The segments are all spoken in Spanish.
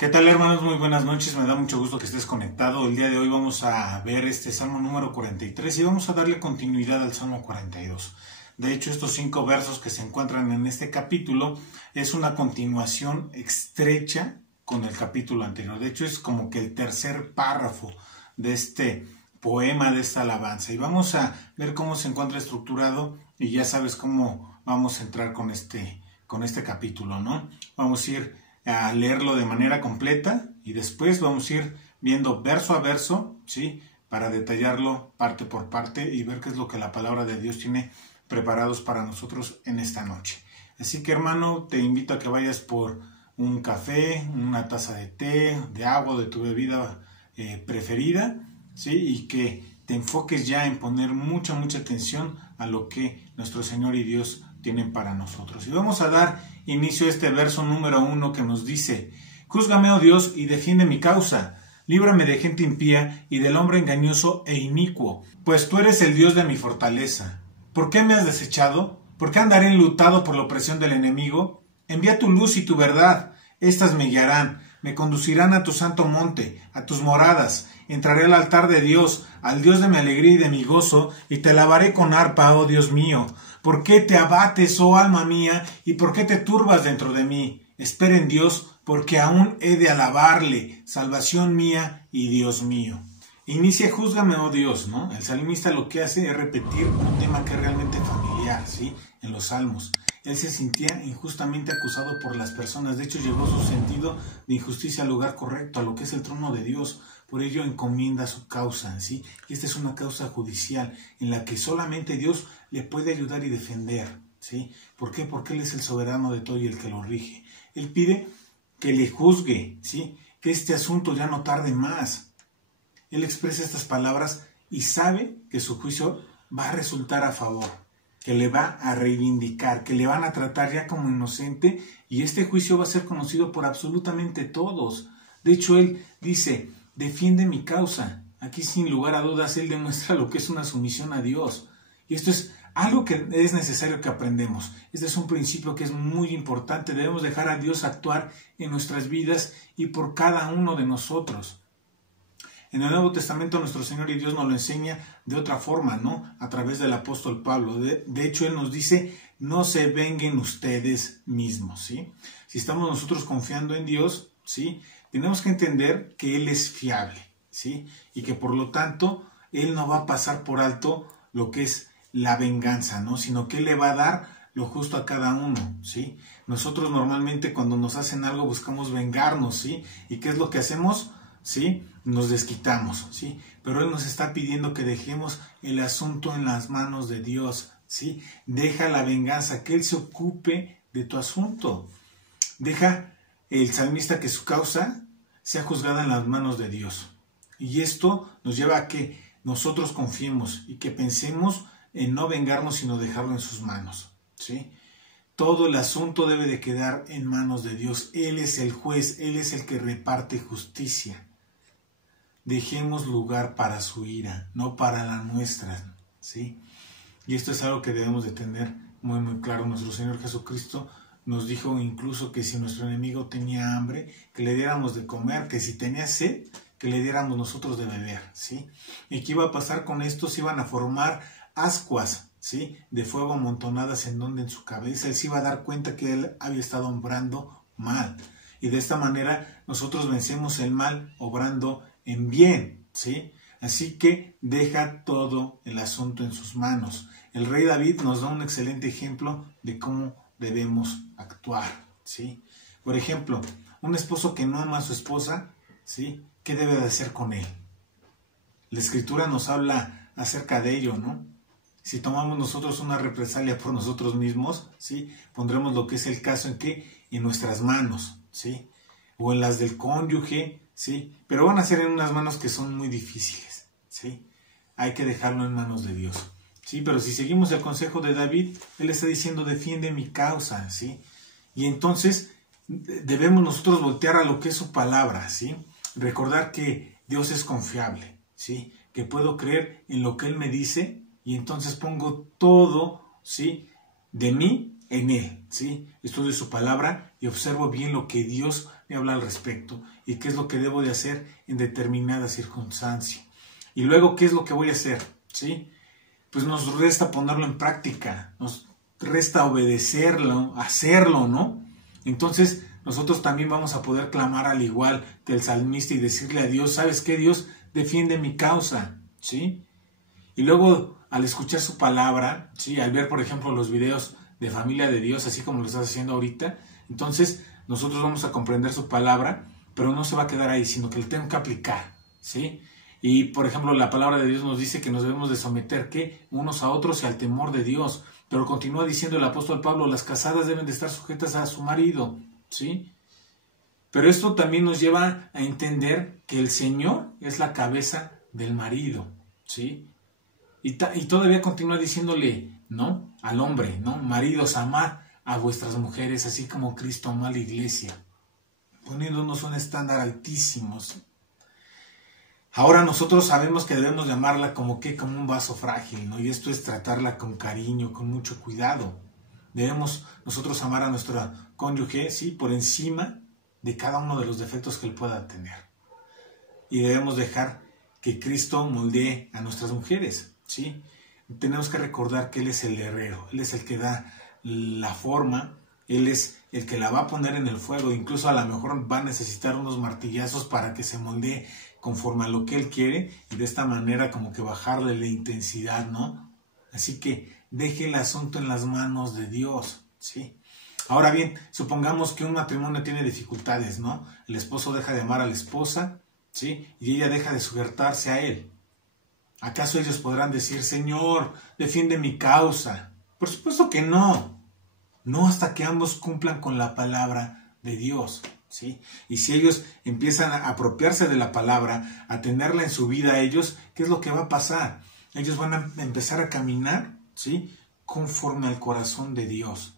¿Qué tal, hermanos? Muy buenas noches, me da mucho gusto que estés conectado. El día de hoy vamos a ver este Salmo número 43 y vamos a darle continuidad al Salmo 42. De hecho, estos 5 versos que se encuentran en este capítulo es una continuación estrecha con el capítulo anterior. De hecho, es como que el tercer párrafo de este poema, de esta alabanza. Y vamos a ver cómo se encuentra estructurado y ya sabes cómo vamos a entrar con este capítulo, ¿no? Vamos a ir a leerlo de manera completa y después vamos a ir viendo verso a verso, ¿sí? Para detallarlo parte por parte y ver qué es lo que la palabra de Dios tiene preparados para nosotros en esta noche. Así que, hermano, te invito a que vayas por un café, una taza de té, de agua, de tu bebida preferida, ¿sí? Y que te enfoques ya en poner mucha atención a lo que nuestro Señor y Dios tienen para nosotros. Y vamos a dar inicio a este verso número 1 que nos dice: Júzgame, oh Dios, y defiende mi causa. Líbrame de gente impía y del hombre engañoso e inicuo, pues tú eres el Dios de mi fortaleza. ¿Por qué me has desechado? ¿Por qué andaré enlutado por la opresión del enemigo? Envía tu luz y tu verdad, estas me guiarán, me conducirán a tu santo monte, a tus moradas. Entraré al altar de Dios, al Dios de mi alegría y de mi gozo, y te alabaré con arpa, oh Dios mío. ¿Por qué te abates, oh alma mía, y por qué te turbas dentro de mí? Espera en Dios, porque aún he de alabarle, salvación mía y Dios mío. Inicia Júzgame, oh Dios, ¿no? El salmista lo que hace es repetir un tema que es realmente familiar, ¿sí? En los salmos. Él se sentía injustamente acusado por las personas. De hecho, llevó su sentido de injusticia al lugar correcto, a lo que es el trono de Dios. Por ello encomienda su causa, ¿sí? Y esta es una causa judicial en la que solamente Dios le puede ayudar y defender, ¿sí? ¿Por qué? Porque Él es el soberano de todo y el que lo rige. Él pide que le juzgue, ¿sí? Que este asunto ya no tarde más. Él expresa estas palabras y sabe que su juicio va a resultar a favor, que le va a reivindicar, que le van a tratar ya como inocente y este juicio va a ser conocido por absolutamente todos. De hecho, Él dice: defiende mi causa. Aquí, sin lugar a dudas, Él demuestra lo que es una sumisión a Dios. Y esto es algo que es necesario que aprendamos. Este es un principio que es muy importante. Debemos dejar a Dios actuar en nuestras vidas y por cada uno de nosotros. En el Nuevo Testamento nuestro Señor y Dios nos lo enseña de otra forma, ¿no? A través del apóstol Pablo. De hecho, Él nos dice: no se venguen ustedes mismos, ¿sí? Si estamos nosotros confiando en Dios, ¿sí? Tenemos que entender que Él es fiable, ¿sí? Y que por lo tanto Él no va a pasar por alto lo que es la venganza, ¿no? Sino que Él le va a dar lo justo a cada uno, ¿sí? Nosotros normalmente cuando nos hacen algo buscamos vengarnos, ¿sí? ¿Y qué es lo que hacemos? ¿Sí? Nos desquitamos, ¿sí? Pero Él nos está pidiendo que dejemos el asunto en las manos de Dios, ¿sí? Deja la venganza, que Él se ocupe de tu asunto. Deja el salmista que su causa sea juzgada en las manos de Dios. Y esto nos lleva a que nosotros confiemos y que pensemos en no vengarnos, sino dejarlo en sus manos, ¿sí? Todo el asunto debe de quedar en manos de Dios. Él es el juez, Él es el que reparte justicia. Dejemos lugar para su ira, no para la nuestra, ¿sí? Y esto es algo que debemos de tener muy claro. Nuestro Señor Jesucristo nos dijo incluso que si nuestro enemigo tenía hambre, que le diéramos de comer, que si tenía sed, que le diéramos nosotros de beber, ¿sí? ¿Y qué iba a pasar con esto? Se iban a formar ascuas, ¿sí? De fuego amontonadas en su cabeza. Él se iba a dar cuenta que él había estado obrando mal. Y de esta manera nosotros vencemos el mal obrando en bien, ¿sí? Así que deja todo el asunto en sus manos. El rey David nos da un excelente ejemplo de cómo debemos actuar, ¿sí? Por ejemplo, un esposo que no ama a su esposa, ¿sí? ¿Qué debe de hacer con él? La Escritura nos habla acerca de ello, ¿no? Si tomamos nosotros una represalia por nosotros mismos, ¿sí? Pondremos lo que es el caso en nuestras manos, ¿sí? O en las del cónyuge, ¿sí? Pero van a ser en unas manos que son muy difíciles, ¿sí? Hay que dejarlo en manos de Dios, ¿sí? Pero si seguimos el consejo de David, él está diciendo: defiende mi causa, ¿sí? Y entonces debemos nosotros voltear a lo que es su palabra, ¿sí? Recordar que Dios es confiable, ¿sí? Que puedo creer en lo que Él me dice y entonces pongo todo, ¿sí? De mí en Él, ¿sí? Estudio su palabra y observo bien lo que Dios me habla al respecto y qué es lo que debo de hacer en determinada circunstancia. Y luego, ¿qué es lo que voy a hacer? ¿Sí? Pues nos resta ponerlo en práctica, nos resta obedecerlo, hacerlo, ¿no? Entonces, nosotros también vamos a poder clamar al igual que el salmista y decirle a Dios, ¿sabes qué? Dios defiende mi causa, ¿sí? Y luego, al escuchar su palabra, ¿sí? Al ver, por ejemplo, los videos de Familia de Dios, así como lo estás haciendo ahorita, entonces nosotros vamos a comprender su palabra, pero no se va a quedar ahí, sino que lo tengo que aplicar, ¿sí? Y, por ejemplo, la palabra de Dios nos dice que nos debemos de someter, ¿qué? Unos a otros y al temor de Dios. Pero continúa diciendo el apóstol Pablo, las casadas deben de estar sujetas a su marido, ¿sí? Pero esto también nos lleva a entender que el Señor es la cabeza del marido, ¿sí? Y todavía continúa diciéndole, ¿no? Al hombre, ¿no? Maridos, amad a vuestras mujeres, así como Cristo amó a la iglesia, poniéndonos un estándar altísimos. Ahora nosotros sabemos que debemos llamarla como un vaso frágil, ¿no? Y esto es tratarla con cariño, con mucho cuidado. Debemos nosotros amar a nuestro cónyuge, ¿sí? Por encima de cada uno de los defectos que él pueda tener. Y debemos dejar que Cristo moldee a nuestras mujeres, ¿sí? Tenemos que recordar que Él es el herrero, Él es el que da la forma, Él es el que la va a poner en el fuego, incluso a lo mejor va a necesitar unos martillazos para que se moldee conforme a lo que Él quiere y de esta manera como que bajarle la intensidad, ¿no? Así que deje el asunto en las manos de Dios, ¿sí? Ahora bien, supongamos que un matrimonio tiene dificultades, ¿no? El esposo deja de amar a la esposa, ¿sí? Y ella deja de sujetarse a él. ¿Acaso ellos podrán decir, Señor, defiende mi causa? Por supuesto que no. No hasta que ambos cumplan con la palabra de Dios, ¿sí? Y si ellos empiezan a apropiarse de la palabra, a tenerla en su vida a ellos, ¿qué es lo que va a pasar? Ellos van a empezar a caminar, ¿sí? Conforme al corazón de Dios.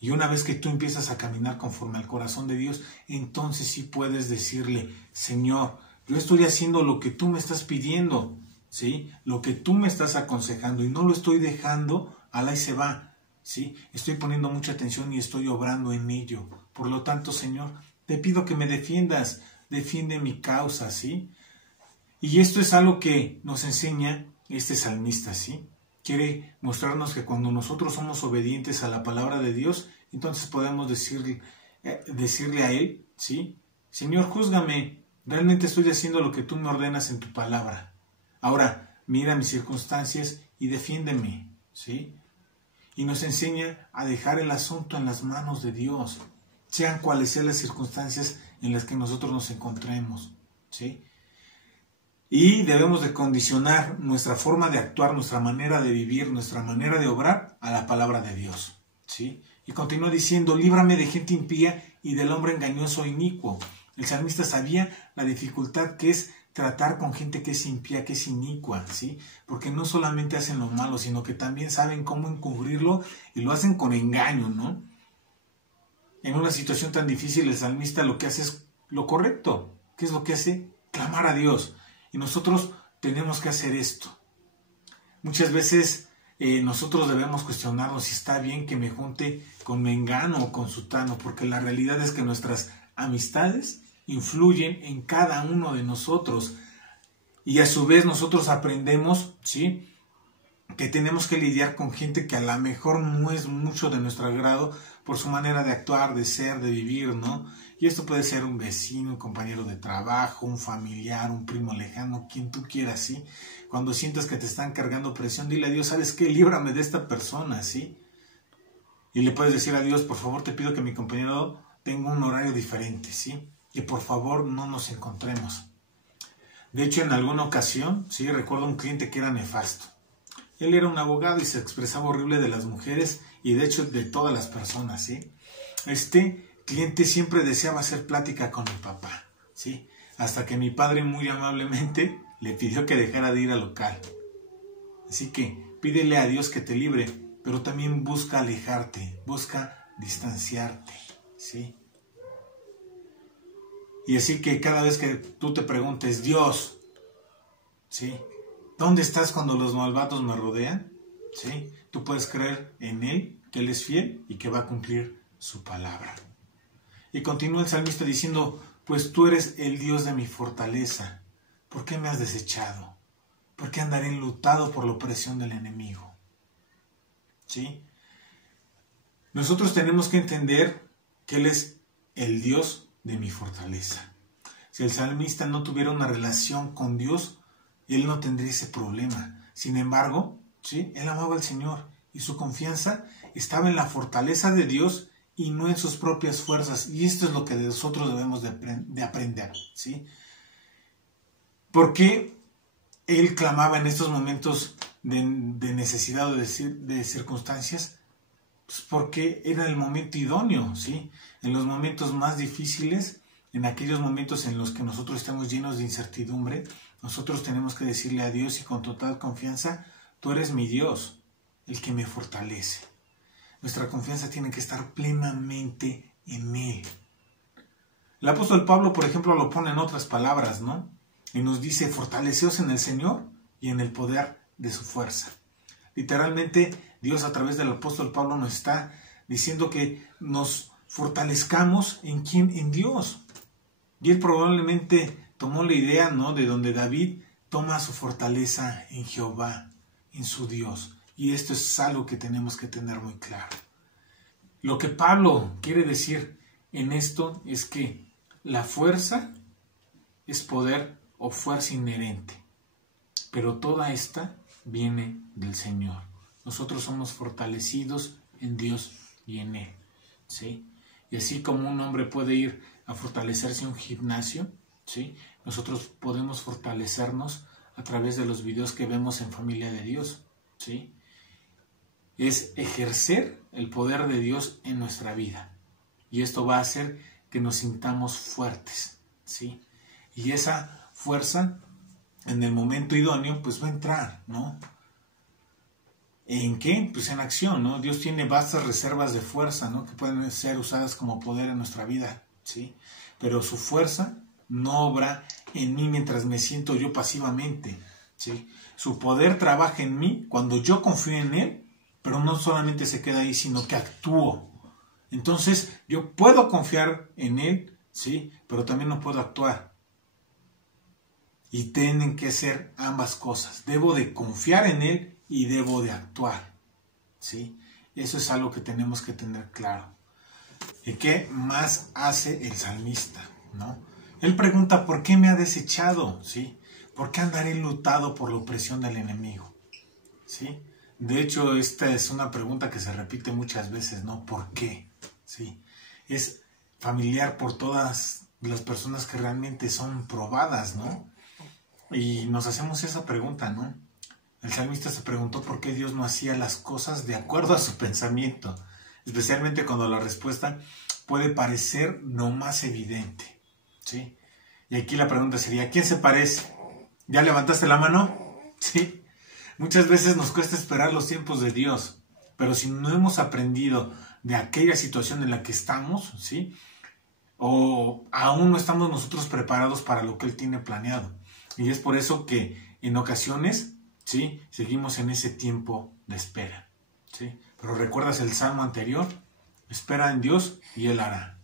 Y una vez que tú empiezas a caminar conforme al corazón de Dios, entonces sí puedes decirle, Señor, yo estoy haciendo lo que tú me estás pidiendo, ¿sí? Lo que tú me estás aconsejando y no lo estoy dejando, alá y se va, ¿sí? Estoy poniendo mucha atención y estoy obrando en ello. Por lo tanto, Señor, te pido que me defiendas, defiende mi causa, ¿sí? Y esto es algo que nos enseña este salmista, ¿sí? Quiere mostrarnos que cuando nosotros somos obedientes a la palabra de Dios, entonces podemos decirle a Él, ¿sí? Señor, júzgame, realmente estoy haciendo lo que tú me ordenas en tu palabra. Ahora, mira mis circunstancias y defiéndeme, ¿sí? Y nos enseña a dejar el asunto en las manos de Dios, sean cuales sean las circunstancias en las que nosotros nos encontremos, ¿sí? Y debemos de condicionar nuestra forma de actuar, nuestra manera de vivir, nuestra manera de obrar a la palabra de Dios, ¿sí? Y continúa diciendo, líbrame de gente impía y del hombre engañoso e inicuo. El salmista sabía la dificultad que es tratar con gente que es impía, que es inicua, ¿sí? Porque no solamente hacen lo malo, sino que también saben cómo encubrirlo y lo hacen con engaño, ¿no? En una situación tan difícil, el salmista lo que hace es lo correcto. ¿Qué es lo que hace? Clamar a Dios. Y nosotros tenemos que hacer esto. Muchas veces nosotros debemos cuestionarnos si está bien que me junte con mengano o con sutano, porque la realidad es que nuestras amistades influyen en cada uno de nosotros. Y a su vez nosotros aprendemos, ¿sí?, que tenemos que lidiar con gente que a lo mejor no es mucho de nuestro agrado por su manera de actuar, de ser, de vivir, ¿no? Y esto puede ser un vecino, un compañero de trabajo, un familiar, un primo lejano, quien tú quieras, ¿sí? Cuando sientas que te están cargando presión, dile a Dios, ¿sabes qué? Líbrame de esta persona, ¿sí? Y le puedes decir a Dios, por favor, te pido que mi compañero tenga un horario diferente, ¿sí? Y por favor, no nos encontremos. De hecho, en alguna ocasión, sí, recuerdo un cliente que era nefasto. Él era un abogado y se expresaba horrible de las mujeres y de hecho de todas las personas, ¿sí? Este cliente siempre deseaba hacer plática con mi papá, ¿sí? Hasta que mi padre muy amablemente le pidió que dejara de ir al local. Así que pídele a Dios que te libre, pero también busca alejarte, busca distanciarte, ¿sí? Y así que cada vez que tú te preguntes, Dios, ¿sí?, ¿dónde estás cuando los malvados me rodean? ¿Sí? Tú puedes creer en Él que Él es fiel y que va a cumplir su palabra. Y continúa el salmista diciendo, pues tú eres el Dios de mi fortaleza. ¿Por qué me has desechado? ¿Por qué andaré enlutado por la opresión del enemigo? ¿Sí? Nosotros tenemos que entender que Él es el Dios de mi fortaleza. Si el salmista no tuviera una relación con Dios, él no tendría ese problema. Sin embargo, ¿sí?, él amaba al Señor y su confianza estaba en la fortaleza de Dios y no en sus propias fuerzas. Y esto es lo que nosotros debemos de aprender, ¿sí? ¿Por qué él clamaba en estos momentos de necesidad o de circunstancias? Pues porque era el momento idóneo, ¿sí? En los momentos más difíciles, en aquellos momentos en los que nosotros estamos llenos de incertidumbre, nosotros tenemos que decirle a Dios y con total confianza, tú eres mi Dios, el que me fortalece. Nuestra confianza tiene que estar plenamente en Él. El apóstol Pablo, por ejemplo, lo pone en otras palabras, ¿no? Y nos dice, fortaleceos en el Señor y en el poder de su fuerza. Literalmente, Dios a través del apóstol Pablo nos está diciendo que nos fortalezcamos ¿en quién? En Dios. Y él probablemente tomó la idea, ¿no?, de donde David toma su fortaleza en Jehová, en su Dios. Y esto es algo que tenemos que tener muy claro. Lo que Pablo quiere decir en esto es que la fuerza es poder o fuerza inherente, pero toda esta viene del Señor. Nosotros somos fortalecidos en Dios y en Él, ¿sí? Y así como un hombre puede ir a fortalecerse en un gimnasio, ¿sí?, nosotros podemos fortalecernos a través de los videos que vemos en Familia de Dios, ¿sí? Es ejercer el poder de Dios en nuestra vida. Y esto va a hacer que nos sintamos fuertes, ¿sí? Y esa fuerza, en el momento idóneo, pues va a entrar, ¿no? ¿En qué? Pues en acción, ¿no? Dios tiene vastas reservas de fuerza, ¿no?, que pueden ser usadas como poder en nuestra vida, ¿sí? Pero su fuerza no obra en mí mientras me siento yo pasivamente, ¿sí? Su poder trabaja en mí cuando yo confío en Él, pero no solamente se queda ahí, sino que actúo. Entonces, yo puedo confiar en Él, ¿sí?, pero también no puedo actuar. Y tienen que ser ambas cosas. Debo de confiar en Él y debo de actuar, ¿sí? Eso es algo que tenemos que tener claro. ¿Y qué más hace el salmista, no? Él pregunta, ¿por qué me ha desechado? ¿Sí? ¿Por qué andaré enlutado por la opresión del enemigo? ¿Sí? De hecho, esta es una pregunta que se repite muchas veces, ¿no? ¿Por qué? ¿Sí? Es familiar por todas las personas que realmente son probadas, ¿no? Y nos hacemos esa pregunta, ¿no? El salmista se preguntó por qué Dios no hacía las cosas de acuerdo a su pensamiento, especialmente cuando la respuesta puede parecer no más evidente, ¿sí? Y aquí la pregunta sería, ¿a quién se parece? ¿Ya levantaste la mano? ¿Sí? Muchas veces nos cuesta esperar los tiempos de Dios, pero si no hemos aprendido de aquella situación en la que estamos, ¿sí?, o aún no estamos nosotros preparados para lo que Él tiene planeado. Y es por eso que en ocasiones, ¿sí?, seguimos en ese tiempo de espera, ¿sí? Pero ¿recuerdas el salmo anterior? Espera en Dios y Él hará.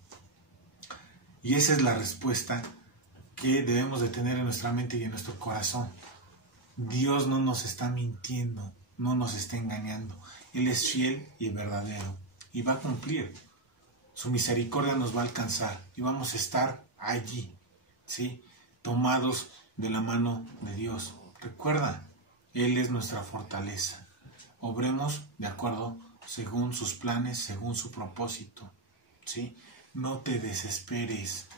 Y esa es la respuesta que debemos de tener en nuestra mente y en nuestro corazón. Dios no nos está mintiendo, no nos está engañando. Él es fiel y verdadero y va a cumplir. Su misericordia nos va a alcanzar y vamos a estar allí, ¿sí?, tomados de la mano de Dios. Recuerda, Él es nuestra fortaleza. Obremos de acuerdo según sus planes, según su propósito, ¿sí? No te desesperes.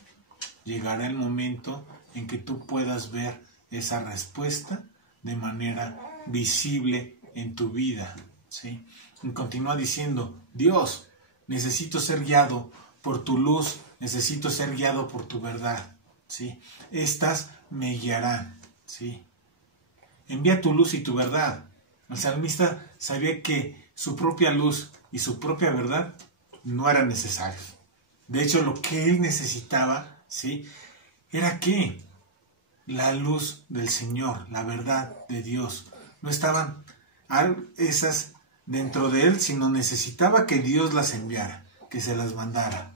Llegará el momento en que tú puedas ver esa respuesta de manera visible en tu vida, ¿sí? Y continúa diciendo, Dios, necesito ser guiado por tu luz, necesito ser guiado por tu verdad, ¿sí? Estas me guiarán, ¿sí? Envía tu luz y tu verdad. El salmista sabía que su propia luz y su propia verdad no eran necesarios. De hecho, lo que él necesitaba, ¿sí?, era que la luz del Señor, la verdad de Dios, no estaban esas dentro de él, sino necesitaba que Dios las enviara, que se las mandara.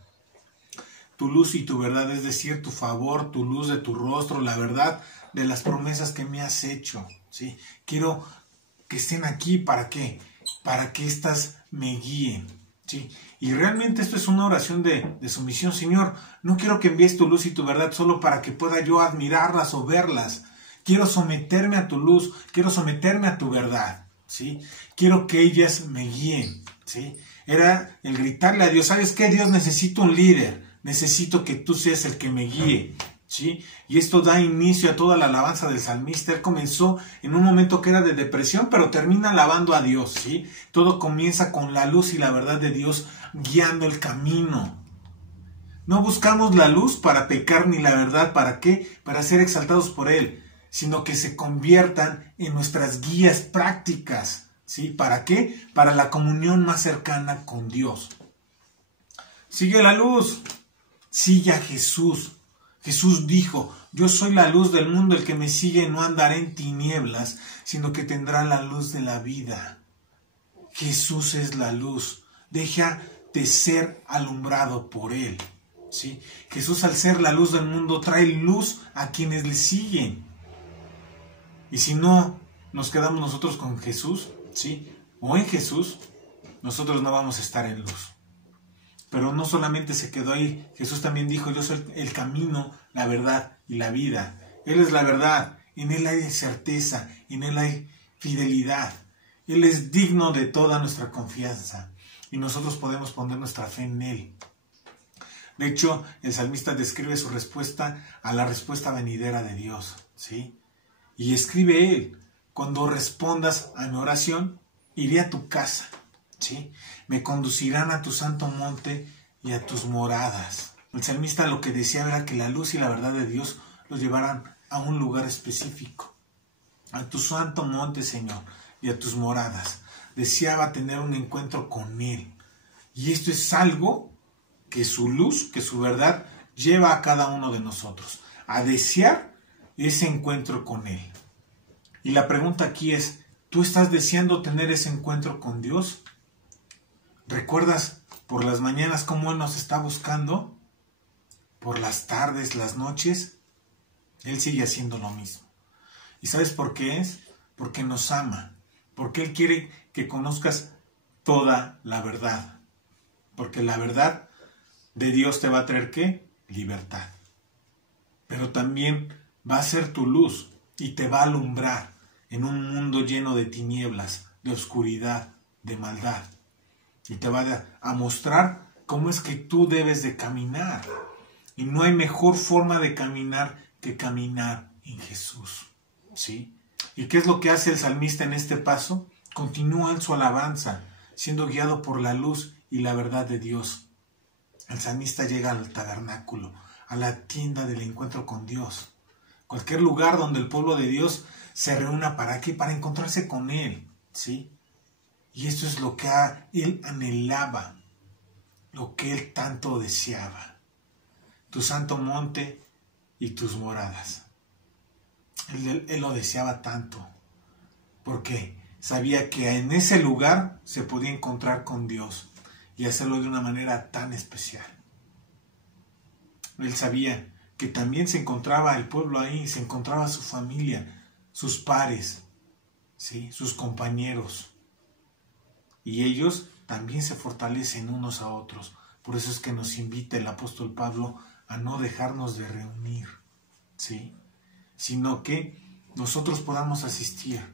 Tu luz y tu verdad, es decir, tu favor, tu luz de tu rostro, la verdad de las promesas que me has hecho, ¿sí? Quiero que estén aquí, ¿para qué? Para que éstas me guíen, ¿sí? Y realmente esto es una oración de sumisión. Señor, no quiero que envíes tu luz y tu verdad solo para que pueda yo admirarlas o verlas. Quiero someterme a tu luz, quiero someterme a tu verdad, ¿sí? Quiero que ellas me guíen, ¿sí? Era el gritarle a Dios, ¿sabes qué? Dios, necesito un líder, necesito que tú seas el que me guíe, ¿sí? Y esto da inicio a toda la alabanza del salmista. Él comenzó en un momento que era de depresión, pero termina alabando a Dios, ¿sí? Todo comienza con la luz y la verdad de Dios guiando el camino. No buscamos la luz para pecar ni la verdad, ¿para qué? Para ser exaltados por Él, sino que se conviertan en nuestras guías prácticas, ¿sí? ¿Para qué? Para la comunión más cercana con Dios. Sigue la luz, sigue a Jesús. Jesús dijo, yo soy la luz del mundo, el que me sigue no andará en tinieblas, sino que tendrá la luz de la vida. Jesús es la luz, deja de ser alumbrado por Él, ¿sí? Jesús, al ser la luz del mundo, trae luz a quienes le siguen. Y si no nos quedamos nosotros con Jesús, ¿sí? O en Jesús, nosotros no vamos a estar en luz. Pero no solamente se quedó ahí, Jesús también dijo, yo soy el camino, la verdad y la vida. Él es la verdad, en Él hay certeza, en Él hay fidelidad. Él es digno de toda nuestra confianza y nosotros podemos poner nuestra fe en Él. De hecho, el salmista describe su respuesta a la respuesta venidera de Dios, ¿sí? Y escribe él, cuando respondas a mi oración, iré a tu casa, ¿sí? Me conducirán a tu santo monte y a tus moradas. El salmista lo que deseaba era que la luz y la verdad de Dios los llevaran a un lugar específico, a tu santo monte, Señor, y a tus moradas. Deseaba tener un encuentro con Él. Y esto es algo que su luz, que su verdad lleva a cada uno de nosotros, a desear ese encuentro con Él. Y la pregunta aquí es, ¿tú estás deseando tener ese encuentro con Dios? ¿Recuerdas por las mañanas cómo Él nos está buscando? Por las tardes, las noches, Él sigue haciendo lo mismo. ¿Y sabes por qué es? Porque nos ama, porque Él quiere que conozcas toda la verdad. Porque la verdad de Dios te va a traer, ¿qué? Libertad. Pero también va a ser tu luz y te va a alumbrar en un mundo lleno de tinieblas, de oscuridad, de maldad. Y te va a mostrar cómo es que tú debes de caminar. Y no hay mejor forma de caminar que caminar en Jesús, ¿sí? ¿Y qué es lo que hace el salmista en este paso? Continúa en su alabanza, siendo guiado por la luz y la verdad de Dios. El salmista llega al tabernáculo, a la tienda del encuentro con Dios. Cualquier lugar donde el pueblo de Dios se reúna, ¿para qué? Para encontrarse con Él, ¿sí? Y esto es lo que Él anhelaba, lo que Él tanto deseaba. Tu santo monte y tus moradas. Él lo deseaba tanto, porque sabía que en ese lugar se podía encontrar con Dios y hacerlo de una manera tan especial. Él sabía que también se encontraba el pueblo ahí, se encontraba su familia, sus pares, ¿sí? Sus compañeros. Y ellos también se fortalecen unos a otros. Por eso es que nos invita el apóstol Pablo a no dejarnos de reunir, ¿sí? Sino que nosotros podamos asistir.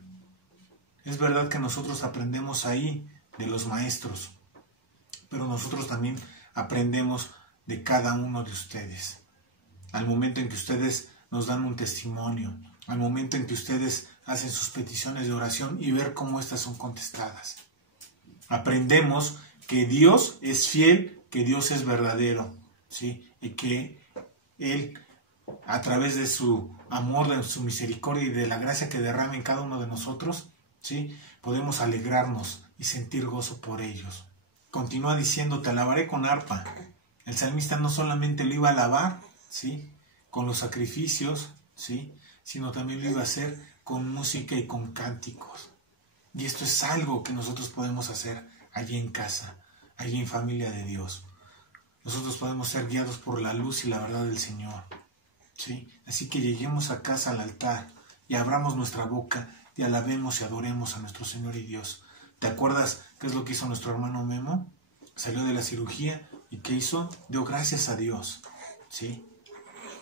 Es verdad que nosotros aprendemos ahí de los maestros, pero nosotros también aprendemos de cada uno de ustedes. Al momento en que ustedes nos dan un testimonio, al momento en que ustedes hacen sus peticiones de oración y ver cómo estas son contestadas. Aprendemos que Dios es fiel, que Dios es verdadero, ¿sí? Y que Él, a través de su amor, de su misericordia y de la gracia que derrama en cada uno de nosotros, ¿sí? Podemos alegrarnos y sentir gozo por ellos. Continúa diciendo, te alabaré con arpa. El salmista no solamente lo iba a alabar, ¿sí? Con los sacrificios, ¿sí? Sino también lo iba a hacer con música y con cánticos. Y esto es algo que nosotros podemos hacer allí en casa, allí en familia de Dios. Nosotros podemos ser guiados por la luz y la verdad del Señor, ¿sí? Así que lleguemos a casa al altar y abramos nuestra boca y alabemos y adoremos a nuestro Señor y Dios. ¿Te acuerdas qué es lo que hizo nuestro hermano Memo? Salió de la cirugía y ¿qué hizo? Dio gracias a Dios, ¿sí?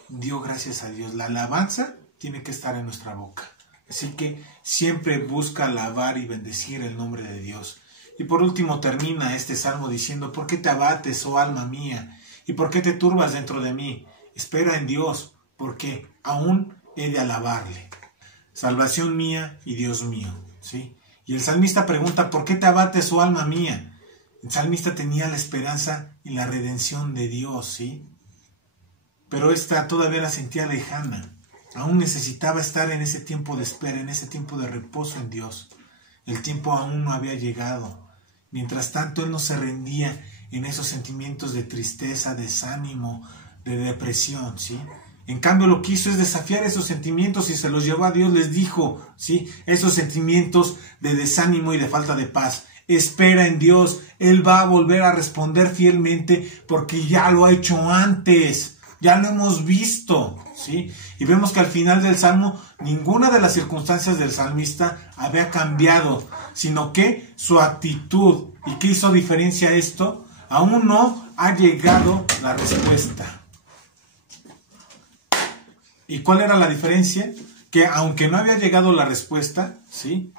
Dio gracias a Dios. La alabanza tiene que estar en nuestra boca. Así que siempre busca alabar y bendecir el nombre de Dios. Y por último termina este salmo diciendo: ¿por qué te abates, oh alma mía? ¿Y por qué te turbas dentro de mí? Espera en Dios, porque aún he de alabarle. Salvación mía y Dios mío, ¿sí? Y el salmista pregunta: ¿por qué te abates, oh alma mía? El salmista tenía la esperanza en la redención de Dios, ¿sí? Pero esta todavía la sentía lejana. Aún necesitaba estar en ese tiempo de espera, en ese tiempo de reposo en Dios. El tiempo aún no había llegado. Mientras tanto, él no se rendía en esos sentimientos de tristeza, desánimo, de depresión, ¿sí? En cambio, lo que hizo es desafiar esos sentimientos y se los llevó a Dios. Les dijo, ¿sí? Esos sentimientos de desánimo y de falta de paz. Espera en Dios. Él va a volver a responder fielmente porque ya lo ha hecho antes. Ya lo hemos visto, ¿sí? Y vemos que al final del Salmo ninguna de las circunstancias del salmista había cambiado, sino que su actitud. ¿Y qué hizo diferencia esto? Aún no ha llegado la respuesta. ¿Y cuál era la diferencia? Que aunque no había llegado la respuesta, ¿sí?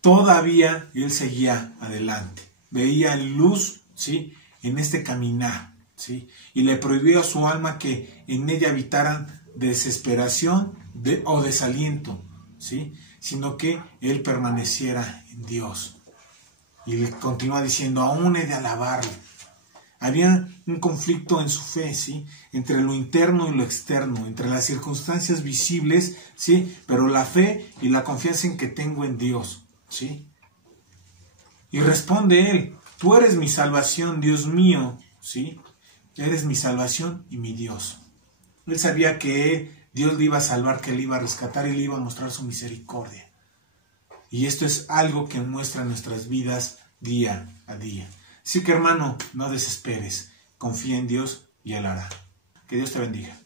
Todavía él seguía adelante. Veía luz, ¿sí? En este caminar, ¿sí? Y le prohibió a su alma que en ella habitaran desesperación o desaliento, ¿sí? Sino que él permaneciera en Dios. Y le continúa diciendo: aún he de alabarle. Había un conflicto en su fe, ¿sí? Entre lo interno y lo externo, entre las circunstancias visibles, ¿sí? Pero la fe y la confianza en que tengo en Dios, ¿sí? Y responde él: tú eres mi salvación, Dios mío, ¿sí? Eres mi salvación y mi Dios. Él sabía que Dios le iba a salvar, que le iba a rescatar y le iba a mostrar su misericordia. Y esto es algo que muestra en nuestras vidas día a día. Así que, hermano, no desesperes. Confía en Dios y Él hará. Que Dios te bendiga.